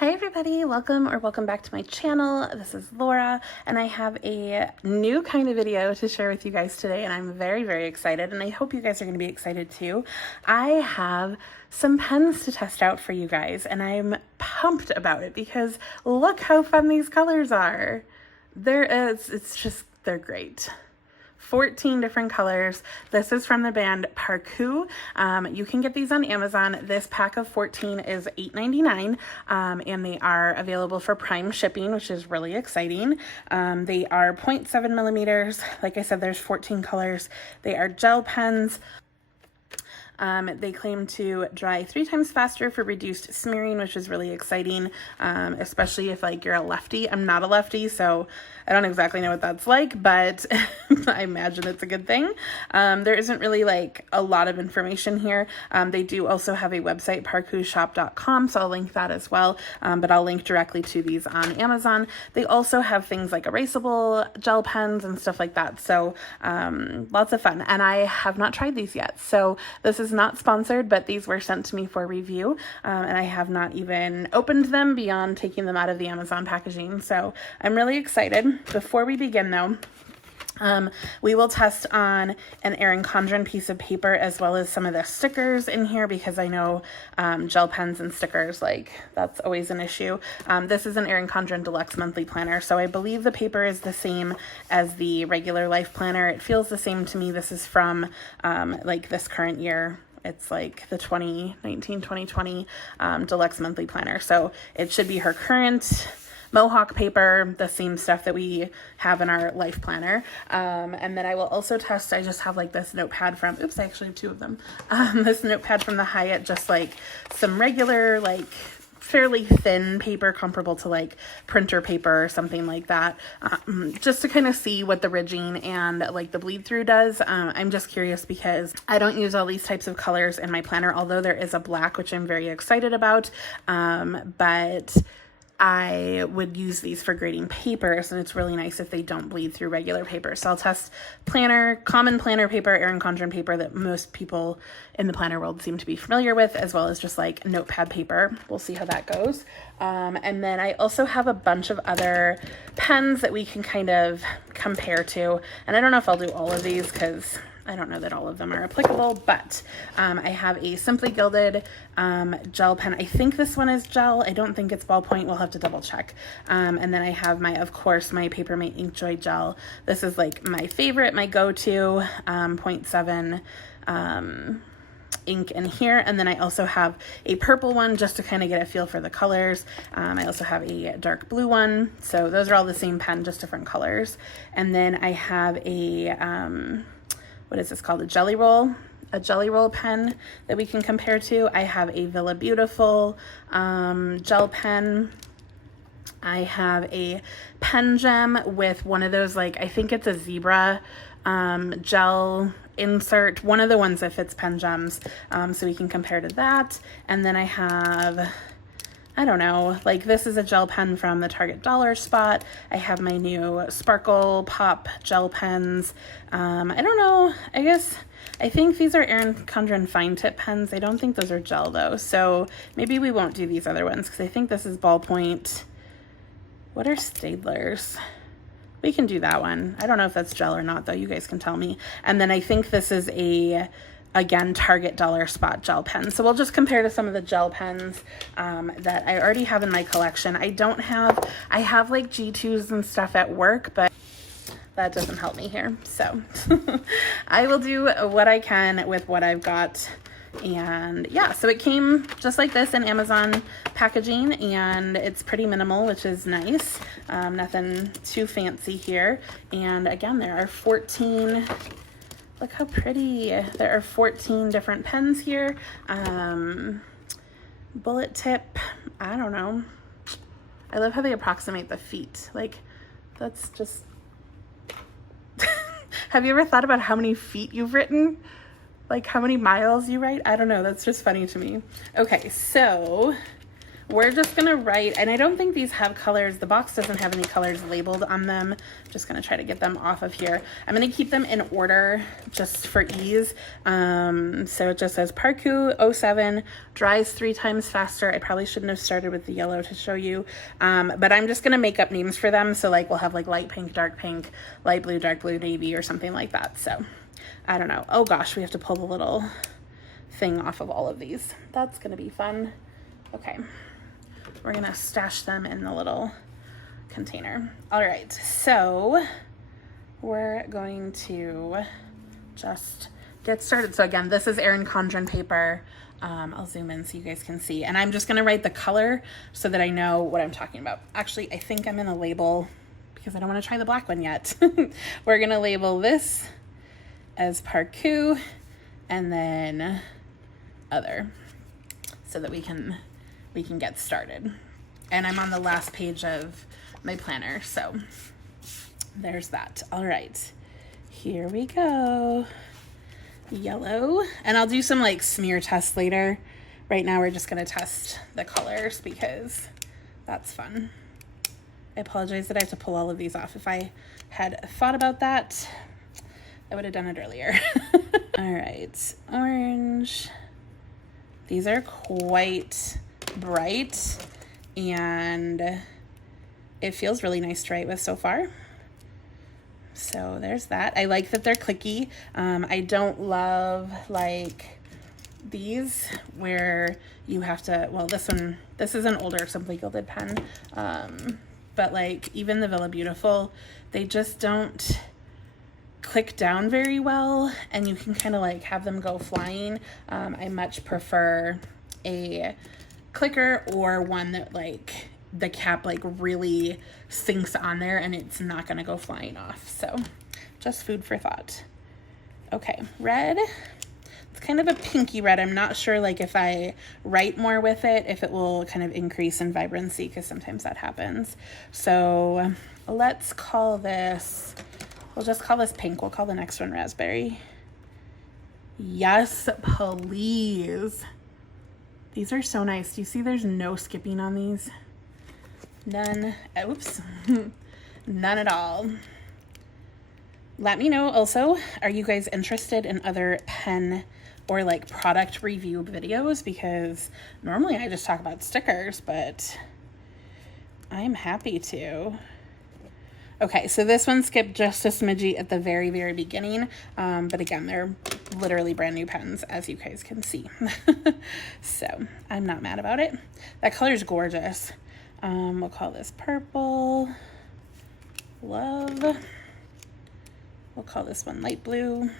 Hi everybody, welcome back to my channel. This is Laura and I have a new kind of video to share with you guys today, and I'm very excited, and I hope you guys are going to be excited too. I have some pens to test out for you guys and I'm pumped about it because look how fun these colors are. They're great. 14 different colors. This is from the band Parkoo. You can get these on Amazon. This pack of 14 is $8.99, and they are available for Prime shipping, which is really exciting. They are 0.7 millimeters. Like I said, there's 14 colors. They are gel pens. They claim to dry 3 times faster for reduced smearing, which is really exciting, especially if like you're a lefty. I'm not a lefty, so I don't exactly know what that's like, but I imagine it's a good thing. There isn't really like a lot of information here. They do also have a website, parkooshop.com, so I'll link that as well, but I'll link directly to these on Amazon. They also have things like erasable gel pens and stuff like that, so lots of fun, and I have not tried these yet, so this is not sponsored, but these were sent to me for review, and I have not even opened them beyond taking them out of the Amazon packaging, so I'm really excited. Before we begin though, we will test on an Erin Condren piece of paper as well as some of the stickers in here, because I know gel pens and stickers, like that's always an issue. This is an Erin Condren Deluxe monthly planner, so I believe the paper is the same as the regular life planner. It feels the same to me. This is from like this current year. It's like the 2019-2020 Deluxe monthly planner, so it should be her current Mohawk paper, the same stuff that we have in our life planner. And then I will also test, I just have like this notepad from, oops, I actually have 2 of them. This notepad from the Hyatt, just like some regular, like fairly thin paper comparable to like printer paper or something like that, just to kind of see what the ridging and like the bleed through does. I'm just curious because I don't use all these types of colors in my planner, although there is a black, which I'm very excited about, but I would use these for grading papers, and it's really nice if they don't bleed through regular paper. So I'll test planner, common planner paper, Erin Condren paper that most people in the planner world seem to be familiar with, as well as just like notepad paper. We'll see how that goes. And then I also have a bunch of other pens that we can kind of compare to. And I don't know if I'll do all of these because I don't know that all of them are applicable, but I have a Simply Gilded gel pen. I think this one is gel. I don't think it's ballpoint. We'll have to double check. And then I have of course, my Papermate Inkjoy gel. This is like my favorite, my go-to 0.7 ink in here. And then I also have a purple one just to kind of get a feel for the colors. I also have a dark blue one. So those are all the same pen, just different colors. And then I have a what is this called? A jelly roll pen that we can compare to. I have a Villa Beautiful gel pen. I have a pen gem with one of those, like, I think it's a zebra gel insert, one of the ones that fits pen gems, so we can compare to that. And then I have, I don't know, like this is a gel pen from the Target dollar spot. I have my new Sparkle Pop gel pens. I don't know, I think these are Erin Condren fine tip pens. I don't think those are gel though, so maybe we won't do these other ones because I think this is ballpoint. What are Staedtlers? We can do that one. I don't know if that's gel or not though, you guys can tell me. And then I think this is again, Target dollar spot gel pen. So we'll just compare to some of the gel pens that I already have in my collection. I have like G2s and stuff at work, but that doesn't help me here. So I will do what I can with what I've got. And yeah, so it came just like this in Amazon packaging, and it's pretty minimal, which is nice. Nothing too fancy here. And again, there are 14, look how pretty. There are 14 different pens here. Bullet tip, I don't know. I love how they approximate the feet. Like, that's just... Have you ever thought about how many feet you've written? Like how many miles you write? I don't know, that's just funny to me. Okay, so we're just gonna write, and I don't think these have colors. The box doesn't have any colors labeled on them. I'm just gonna try to get them off of here. I'm gonna keep them in order just for ease. So it just says Parkoo 07, dries 3 times faster. I probably shouldn't have started with the yellow to show you, but I'm just gonna make up names for them. So like we'll have like light pink, light blue, dark blue, navy, or something like that. So I don't know. Oh gosh, we have to pull the little thing off of all of these. That's gonna be fun. Okay. We're gonna stash them in the little container. All right, so we're going to just get started. So again, this is Erin Condren paper. I'll zoom in so you guys can see. And I'm just gonna write the color so that I know what I'm talking about. Actually, I think I'm gonna label, because I don't wanna try the black one yet. We're gonna label this as Parkoo and then other, so that we can get started. And I'm on the last page of my planner, so there's that. All right, here we go. Yellow, and I'll do some like smear tests later. Right now we're just gonna test the colors because that's fun. I apologize that I have to pull all of these off. If I had thought about that, I would have done it earlier. All right, orange. These are quite bright, and it feels really nice to write with so far. So there's that. I like that they're clicky. I don't love like these where you have to, well, this is an older Simply Gilded pen, but like even the Villa Beautiful, they just don't click down very well, and you can kind of like have them go flying. I much prefer a clicker or one that like the cap like really sinks on there and it's not gonna go flying off. So just food for thought. Okay, red. It's kind of a pinky red. I'm not sure like if I write more with it, if it will kind of increase in vibrancy, because sometimes that happens. So let's call this, we'll just call this pink. We'll call the next one raspberry. Yes, please. These are so nice. Do you see there's no skipping on these? None. Oops. None at all. Let me know also, are you guys interested in other pen or like product review videos? Because normally I just talk about stickers, but I'm happy to. Okay, so this one skipped just a smidgy at the very, very beginning. But again, they're literally brand new pens, as you guys can see. So I'm not mad about it. That color is gorgeous. We'll call this purple. Love. We'll call this one light blue.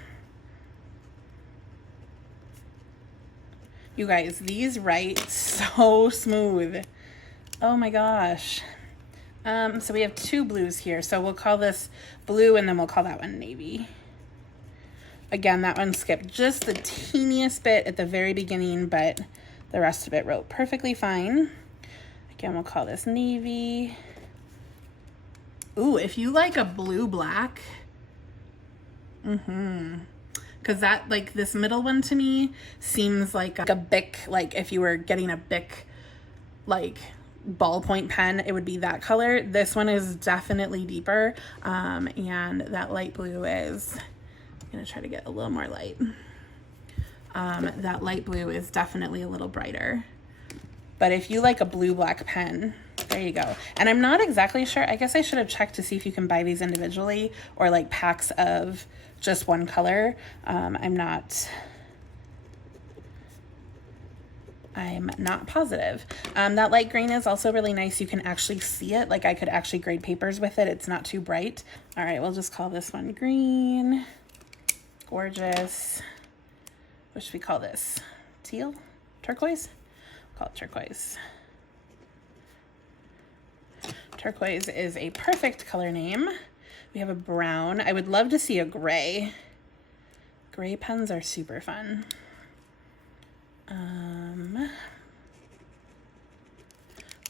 You guys, these write so smooth. Oh my gosh. So we have 2 blues here. So we'll call this blue and then we'll call that one navy. Again, that one skipped just the teeniest bit at the very beginning, but the rest of it wrote perfectly fine. Again, we'll call this navy. Ooh, if you like a blue black, because that, like this middle one to me seems like a Bic, like if you were getting a Bic, like ballpoint pen, it would be that color. This one is definitely deeper, and that light blue is, I'm gonna try to get a little more light. That light blue is definitely a little brighter. But if you like a blue black pen, there you go. And I'm not exactly sure, I guess I should have checked to see if you can buy these individually or like packs of just one color. I'm not positive. That light green is also really nice. You can actually see it. Like I could actually grade papers with it. It's not too bright. All right, we'll just call this one green. Gorgeous. What should we call this? Teal? Turquoise? We'll call it turquoise. Turquoise is a perfect color name. We have a brown. I would love to see a gray. Gray pens are super fun.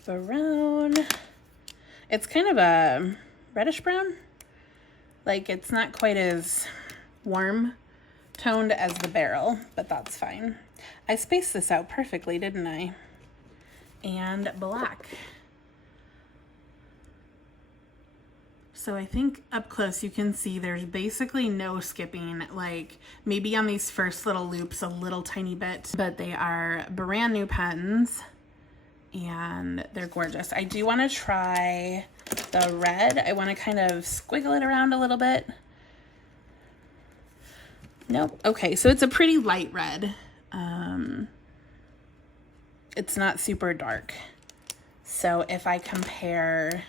Brown. It's kind of a reddish brown. Like it's not quite as warm toned as the barrel, but that's fine. I spaced this out perfectly, didn't I? and black. So I think up close you can see there's basically no skipping, like maybe on these first little loops a little tiny bit, but they are brand new pens and they're gorgeous. I do want to try the red. I want to kind of squiggle it around a little bit. Nope. Okay, so it's a pretty light red. It's not super dark. So if I compare,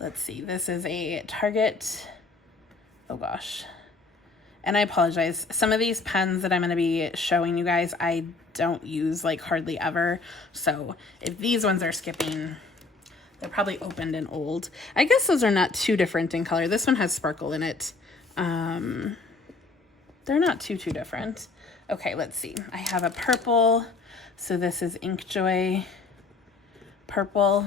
let's see, this is a Target, oh gosh, and I apologize. Some of these pens that I'm going to be showing you guys, I don't use like hardly ever. So if these ones are skipping, they're probably opened and old. I guess those are not too different in color. This one has sparkle in it. They're not too different. Okay, let's see. I have a purple. So this is Inkjoy purple.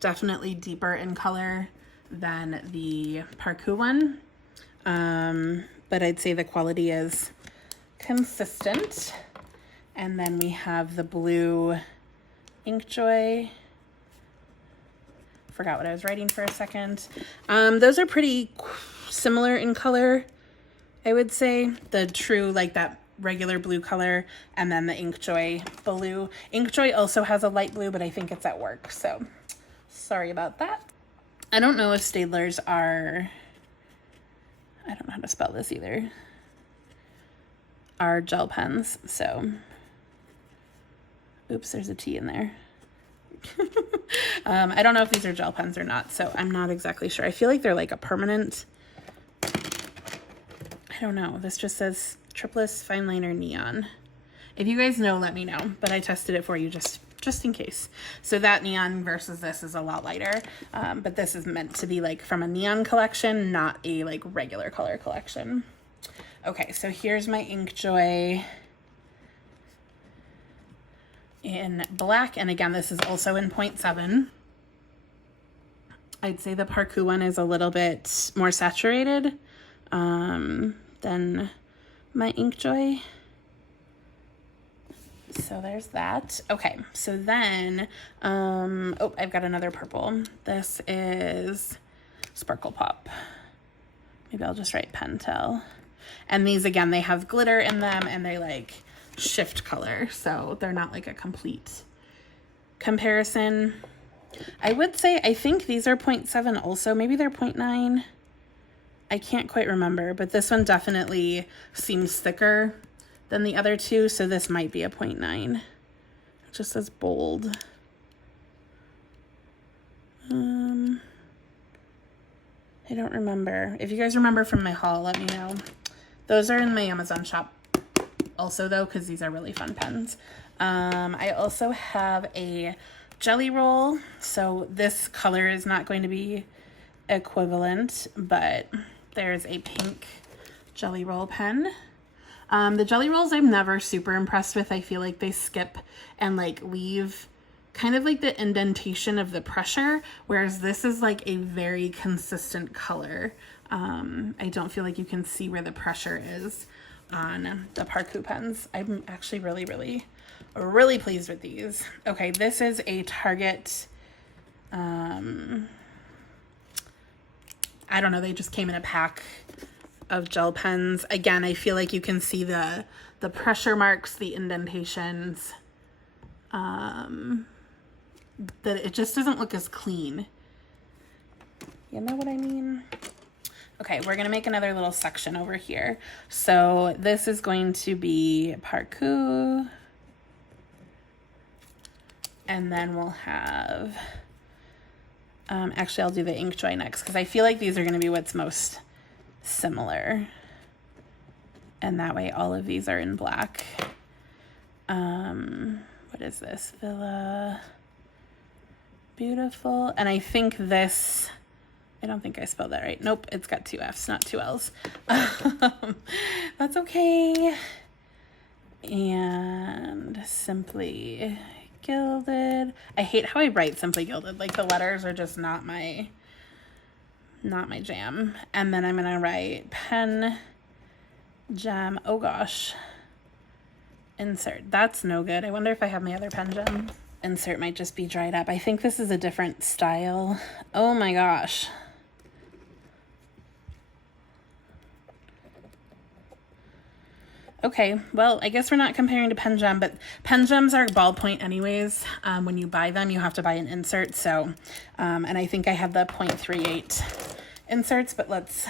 Definitely deeper in color than the Parkoo one. But I'd say the quality is consistent. And then we have the blue Inkjoy. Forgot what I was writing for a second. Those are pretty similar in color, I would say. The true, like that regular blue color, and then the Inkjoy blue. Inkjoy also has a light blue, but I think it's at work, so sorry about that. I don't know if Staedtlers are, I don't know how to spell this either, are gel pens, so, oops, there's a T in there. I don't know if these are gel pens or not, so I'm not exactly sure. I feel like they're like a permanent, I don't know. This just says Triplus Fine Liner Neon. If you guys know, let me know, but I tested it for you just in case. So that neon versus this is a lot lighter, but this is meant to be like from a neon collection, not a like regular color collection. Okay, so here's my Inkjoy in black, and again, this is also in 0.7. I'd say the Parkoo one is a little bit more saturated than my Inkjoy. So there's that. Okay, so then, oh, I've got another purple. This is Sparkle Pop. Maybe I'll just write Pentel. And these, again, they have glitter in them and they like shift color. So they're not like a complete comparison. I would say, I think these are 0.7 also. Maybe they're 0.9. I can't quite remember, but this one definitely seems thicker than the other two, so this might be a 0.9. It just says bold. I don't remember. If you guys remember from my haul, let me know. Those are in my Amazon shop also though, because these are really fun pens. I also have a jelly roll, so this color is not going to be equivalent, but there's a pink jelly roll pen. The jelly rolls I'm never super impressed with. I feel like they skip and like leave kind of like the indentation of the pressure, whereas this is like a very consistent color. I don't feel like you can see where the pressure is on the Parkoo pens. I'm actually really pleased with these. Okay, this is a Target, I don't know, they just came in a pack of gel pens. Again, I feel like you can see the pressure marks, the indentations, that it just doesn't look as clean. You know what I mean? Okay, we're gonna make another little section over here. So this is going to be Parkoo. And then we'll have, actually I'll do the Inkjoy next because I feel like these are gonna be what's most similar. And that way all of these are in black. What is this? Villa Beautiful. And I think this, I don't think I spelled that right. Nope, it's got 2 F's, not 2 L's. That's okay. And Simply Gilded. I hate how I write Simply Gilded. Like the letters are just not my jam. And then I'm gonna write Pen Gem. Oh gosh. Insert. That's no good. I wonder if I have my other pen gem. insert might just be dried up. I think this is a different style. Oh my gosh. Okay, well, I guess we're not comparing to pen gem, but pen gems are ballpoint anyways. When you buy them, you have to buy an insert. So, and I think I have the 0.38 inserts, but let's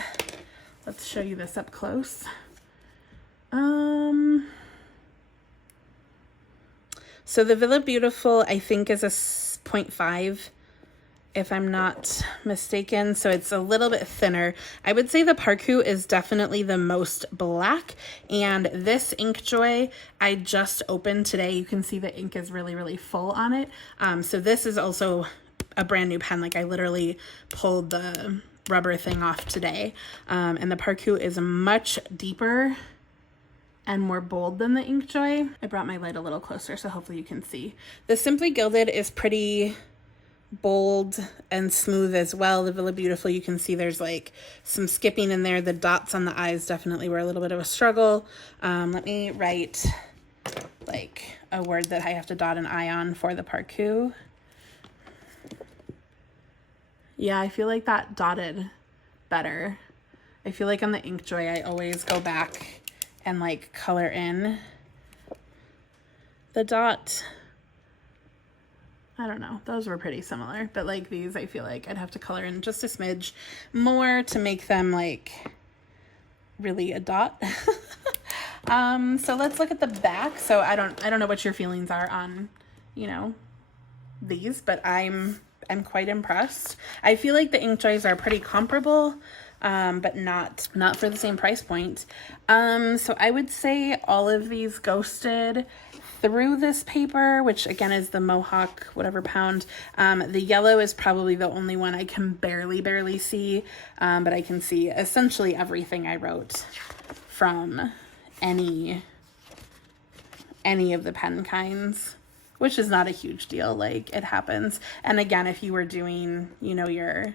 show you this up close. So the Villa Beautiful, I think, is a 0.5, if I'm not mistaken. So it's a little bit thinner. I would say the Parkoo is definitely the most black. And this Inkjoy I just opened today. You can see the ink is really, really full on it. So this is also a brand new pen. Like I literally pulled the rubber thing off today. And the Parkoo is much deeper and more bold than the Inkjoy. I brought my light a little closer, so hopefully you can see. The Simply Gilded is pretty bold and smooth as well. The Villa Beautiful, you can see there's like some skipping in there. The dots on the eyes definitely were a little bit of a struggle. Let me write like a word that I have to dot an I on for the Parkoo. Yeah, I feel like that dotted better. I feel like on the Inkjoy, I always go back and like color in the dot. I don't know, those were pretty similar, but like these, I feel like I'd have to color in just a smidge more to make them like really a dot. So let's look at the back. So I don't know what your feelings are on, you know, these, but I'm quite impressed. I feel like the Inkjoys are pretty comparable, but not for the same price point. So I would say all of these ghosted through this paper, which again is the Mohawk whatever pound. The yellow is probably the only one I can barely see, but I can see essentially everything I wrote from any of the pen kinds, which is not a huge deal. Like it happens. And again, if you were doing, you know, your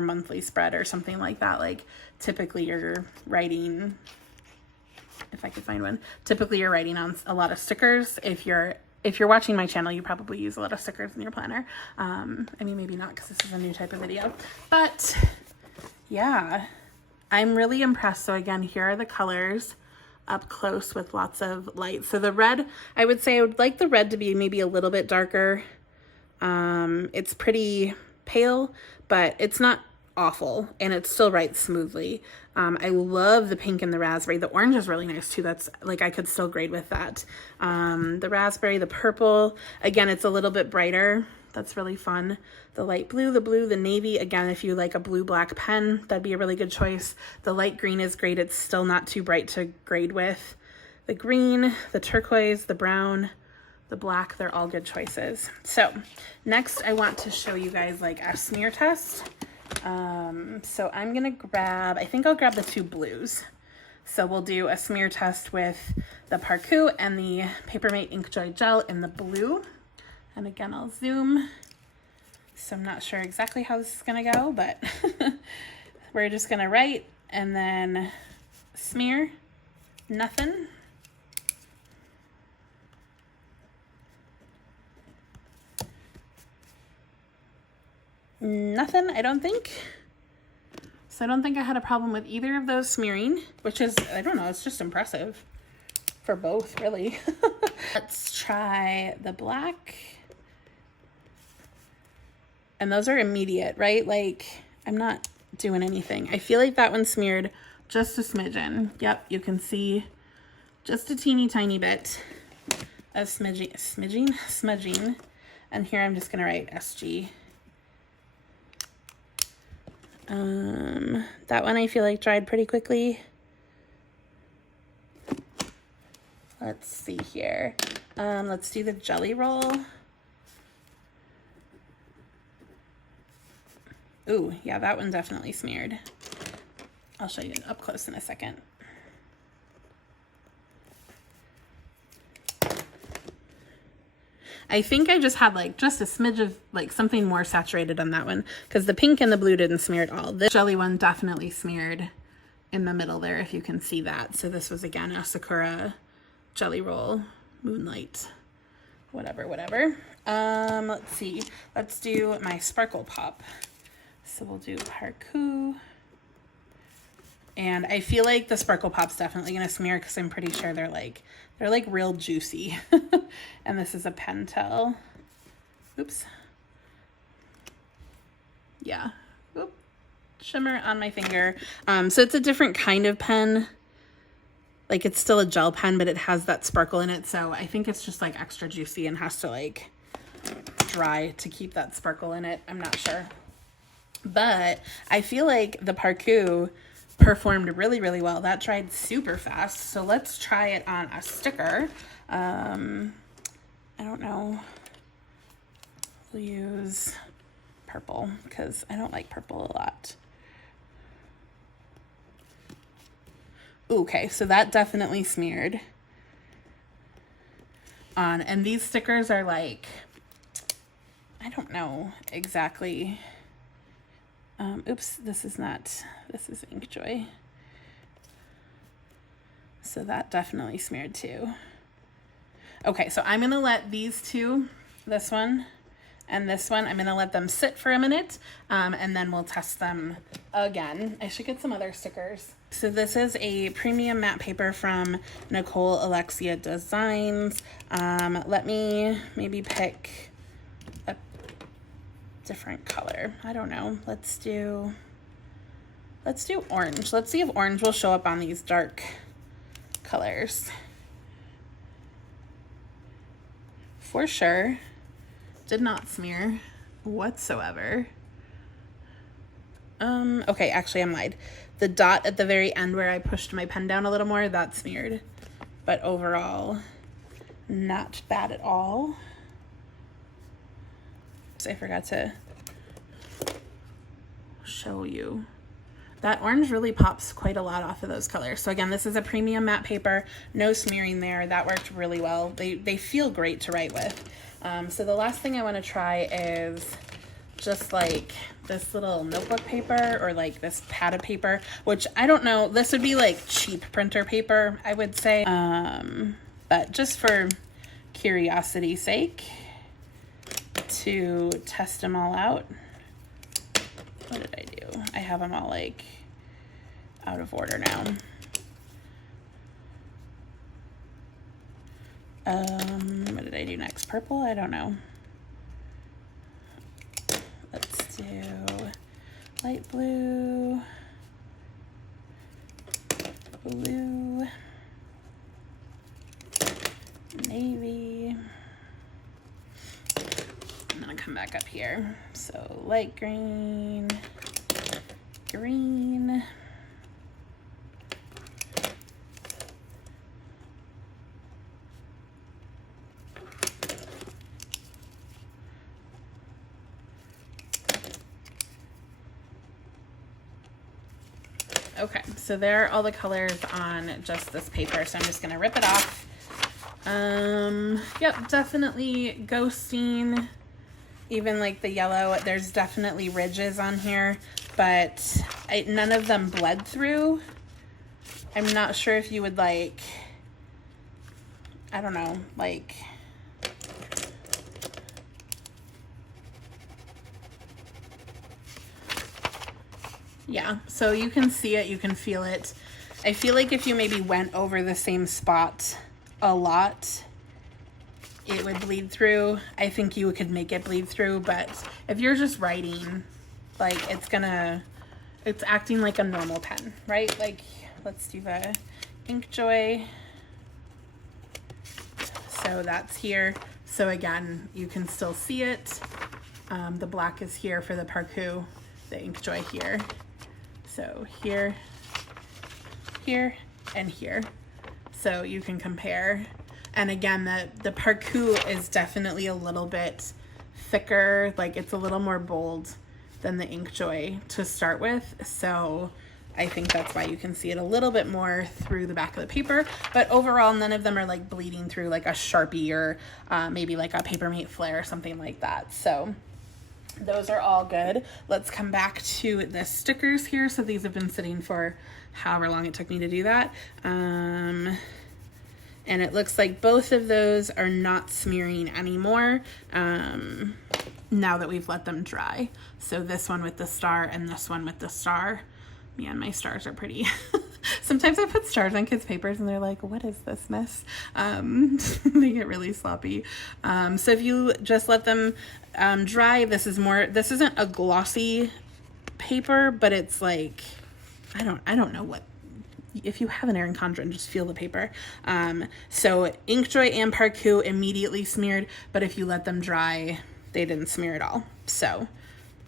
monthly spread or something like that, like typically you're writing, if I could find one, typically you're writing on a lot of stickers. If you're watching my channel, you probably use a lot of stickers in your planner. I mean, maybe not because this is a new type of video, but yeah, I'm really impressed. So again, here are the colors up close with lots of light. So the red, I would say I would like the red to be maybe a little bit darker. It's pretty pale, but it's not awful, and it still writes smoothly. I love the pink and the raspberry. The orange is really nice too. That's like, I could still grade with that. The raspberry, the purple, again, it's a little bit brighter. That's really fun. The light blue, the blue, the navy, again, if you like a blue black pen, that'd be a really good choice. The light green is great. It's still not too bright to grade with. The green, the turquoise, the brown, the black, they're all good choices. So next I want to show you guys like a smear test. So I'm gonna grab, I think I'll grab the two blues. So we'll do a smear test with the Parkoo and the Papermate Inkjoy Gel in the blue. And again, I'll zoom. So I'm not sure exactly how this is gonna go, but we're just gonna write and then smear, nothing. Nothing, I don't think. So I don't think I had a problem with either of those smearing, which is, I don't know, it's just impressive for both, really. Let's try the black. And those are immediate, right? Like, I'm not doing anything. I feel like that one smeared just a smidgen. Yep, you can see just a teeny tiny bit of smudging. And here I'm just gonna write SG. That one I feel like dried pretty quickly. Let's see here. Let's do the jelly roll. Ooh, yeah, that one definitely smeared. I'll show you up close in a second. I think I just had like just a smidge of like something more saturated on that one because the pink and the blue didn't smear at all. This jelly one definitely smeared in the middle there, if you can see that. So this was again a Sakura Jelly Roll Moonlight whatever. Let's see. Let's do my sparkle pop. So we'll do Parkoo. And I feel like the sparkle pop's definitely gonna smear because I'm pretty sure they're like real juicy. And this is a Pentel. Oops. Yeah. Oop. Shimmer on my finger. So it's a different kind of pen. Like it's still a gel pen, but it has that sparkle in it. So I think it's just like extra juicy and has to like dry to keep that sparkle in it. I'm not sure. But I feel like the Parkoo performed really, really well. That dried super fast. So let's try it on a sticker. I don't know. We'll use purple because I don't like purple a lot. Okay, so that definitely smeared on. And these stickers are like, I don't know exactly. Oops, this is Inkjoy. So that definitely smeared too. Okay, so I'm gonna let these two, this one and this one, I'm gonna let them sit for a minute, and then we'll test them again. I should get some other stickers. So this is a premium matte paper from Nicole Alexia Designs. Let me maybe pick a different color. I don't know. Let's do orange. Let's see if orange will show up on these dark colors. For sure. Did not smear whatsoever. Okay, actually I'm lied. The dot at the very end where I pushed my pen down a little more, that smeared. But overall, not bad at all. So I forgot to show you. That orange really pops quite a lot off of those colors. So again, this is a premium matte paper, no smearing there. That worked really well. They feel great to write with. So the last thing I want to try is just like this little notebook paper or like this pad of paper, which I don't know, this would be like cheap printer paper, I would say. But just for curiosity's sake, to test them all out. What did I do? I have them all like out of order now. What did I do next? Purple? I don't know. Let's do light blue, blue, navy. I'm gonna come back up here. So light green, green, okay, so there are all the colors on just this paper, so I'm just gonna rip it off. Yep, definitely ghosting. Even like the yellow, there's definitely ridges on here, but none of them bled through. I'm not sure if you would like, I don't know, like, yeah, so you can see it, you can feel it. I feel like if you maybe went over the same spot a lot, it would bleed through. I think you could make it bleed through, but if you're just writing, like it's acting like a normal pen, right? Like, let's do the Inkjoy. So that's here. So again, you can still see it. The black is here for the Parkoo, the Inkjoy here. So here, here, and here. So you can compare. And again, the Parkoo is definitely a little bit thicker, like it's a little more bold than the Inkjoy to start with. So I think that's why you can see it a little bit more through the back of the paper. But overall, none of them are like bleeding through like a Sharpie or maybe like a Papermate Flare or something like that. So those are all good. Let's come back to the stickers here. So these have been sitting for however long it took me to do that. And and it looks like both of those are not smearing anymore now that we've let them dry. So this one with the star and this one with the star. Man, my stars are pretty. Sometimes I put stars on kids' papers and they're like, what is this mess? They get really sloppy. So if you just let them dry, this isn't a glossy paper, but it's like, I don't know what, if you have an Erin Condren, just feel the paper. So Inkjoy and Parkoo immediately smeared, but if you let them dry, they didn't smear at all. So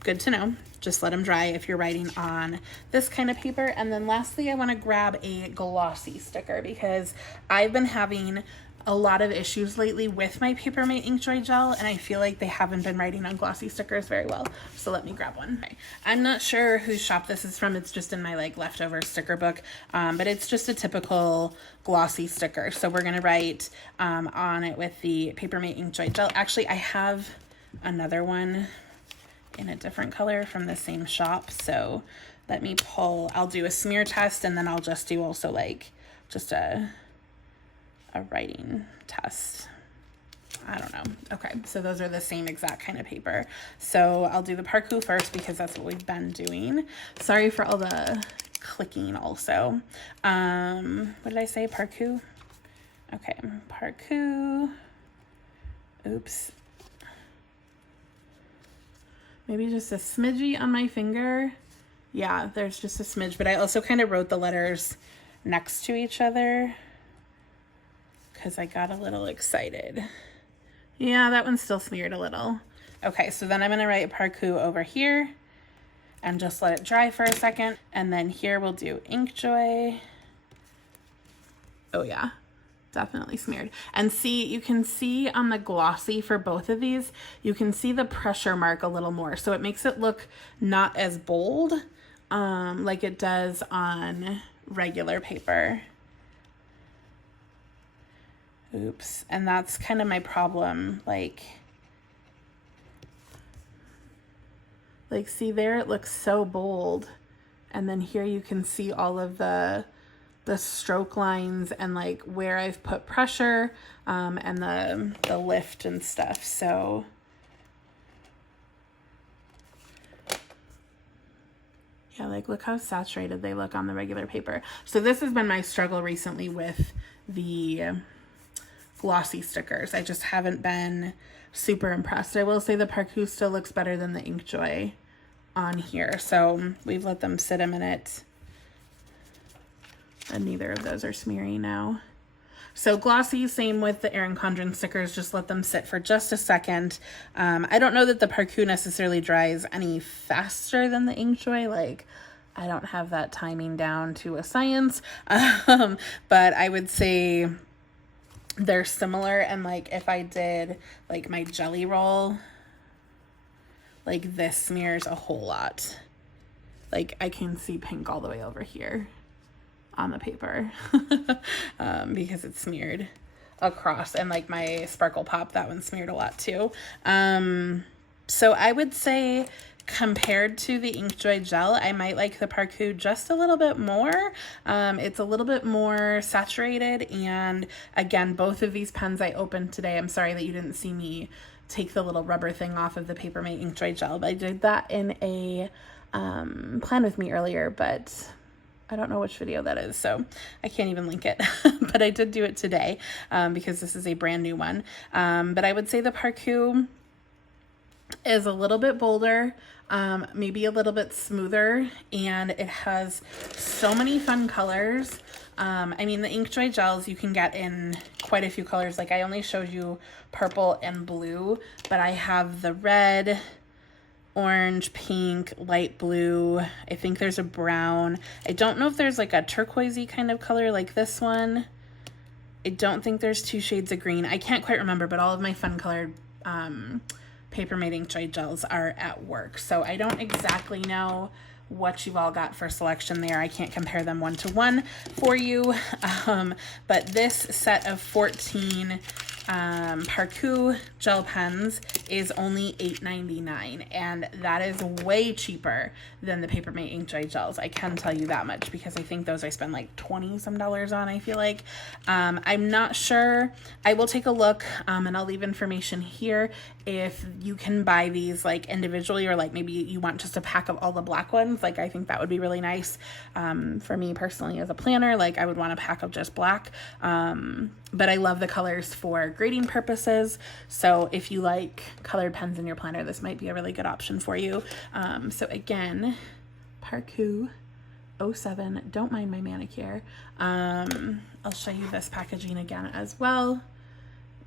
good to know. Just let them dry if you're writing on this kind of paper. And then lastly, I want to grab a glossy sticker because I've been having a lot of issues lately with my Papermate Inkjoy gel, and I feel like they haven't been writing on glossy stickers very well. So let me grab one. Okay. I'm not sure whose shop this is from. It's just in my like leftover sticker book, but it's just a typical glossy sticker. So we're gonna write on it with the Papermate Inkjoy gel. Actually, I have another one in a different color from the same shop. So let me pull, I'll do a smear test, and then I'll just do also like just a writing test. I don't know. Okay, so those are the same exact kind of paper. So I'll do the Parkoo first because that's what we've been doing. Sorry for all the clicking also. What did I say? Parkoo? Okay, Parkoo. Oops. Maybe just a smidgy on my finger. Yeah, there's just a smidge, but I also kind of wrote the letters next to each other because I got a little excited. Yeah, that one's still smeared a little. Okay, so then I'm gonna write Parkoo over here and just let it dry for a second. And then here we'll do Inkjoy. Oh yeah, definitely smeared. And see, you can see on the glossy for both of these, you can see the pressure mark a little more. So it makes it look not as bold like it does on regular paper. Oops. And that's kind of my problem. Like see there, it looks so bold. And then here you can see all of the stroke lines and like where I've put pressure and the lift and stuff. So yeah, like look how saturated they look on the regular paper. So this has been my struggle recently with the glossy stickers. I just haven't been super impressed. I will say the Parkoo still looks better than the Inkjoy on here. So we've let them sit a minute and neither of those are smearing now. So glossy, same with the Erin Condren stickers, just let them sit for just a second. I don't know that the Parkoo necessarily dries any faster than the Inkjoy. Like I don't have that timing down to a science, but I would say they're similar. And like if I did like my jelly roll, like this smears a whole lot. Like I can see pink all the way over here on the paper because it's smeared across. And like my Sparkle Pop, that one smeared a lot too. So I would say compared to the Inkjoy gel, I might like the Parkoo just a little bit more. It's a little bit more saturated. And again, both of these pens I opened today. I'm sorry that you didn't see me take the little rubber thing off of the Papermate Inkjoy gel, but I did that in a plan with me earlier, but I don't know which video that is, so I can't even link it, but I did do it today because this is a brand new one. But I would say the Parkoo is a little bit bolder, maybe a little bit smoother, and it has so many fun colors. I mean, the Inkjoy gels you can get in quite a few colors. Like I only showed you purple and blue, but I have the red, orange, pink, light blue. I think there's a brown. I don't know if there's like a turquoisey kind of color like this one. I don't think there's 2 shades of green. I can't quite remember, but all of my fun colored Papermate Inkjoy gels are at work. So I don't exactly know what you've all got for selection there. I can't compare them one to one for you. But this set of 14 Parkoo gel pens is only $8.99, and that is way cheaper than the Papermate Inkjoy gels. I can tell you that much because I think those I spend like $20 some on, I feel like. I'm not sure. I will take a look, and I'll leave information here if you can buy these like individually, or like maybe you want just a pack of all the black ones. Like I think that would be really nice. For me personally as a planner, like I would want a pack of just black. But I love the colors for grading purposes. So if you like colored pens in your planner, this might be a really good option for you. So again, Parkoo 07, don't mind my manicure. I'll show you this packaging again as well.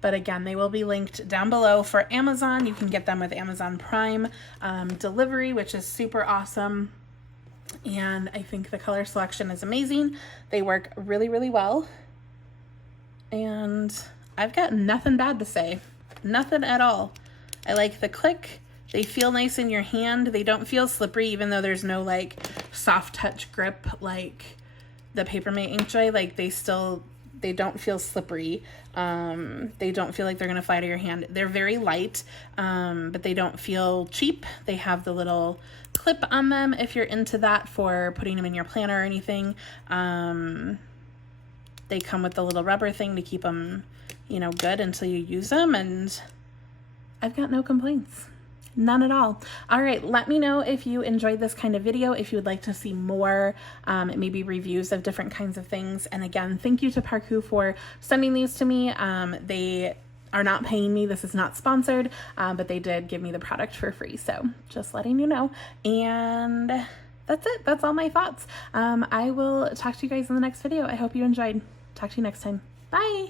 But again, they will be linked down below for Amazon. You can get them with Amazon Prime delivery, which is super awesome. And I think the color selection is amazing. They work really, really well. And I've got nothing bad to say. Nothing at all. I like the click. They feel nice in your hand. They don't feel slippery, even though there's no like soft touch grip like the Papermate Inkjoy. Like they don't feel slippery. They don't feel like they're gonna fly to your hand. They're very light, but they don't feel cheap. They have the little clip on them if you're into that for putting them in your planner or anything. They come with the little rubber thing to keep them, you know, good until you use them, and I've got no complaints. None at all. All right, let me know if you enjoyed this kind of video, if you would like to see more, maybe reviews of different kinds of things. And again, thank you to Parkoo for sending these to me. They are not paying me. This is not sponsored, but they did give me the product for free. So just letting you know. And that's it. That's all my thoughts. I will talk to you guys in the next video. I hope you enjoyed. Talk to you next time. Bye.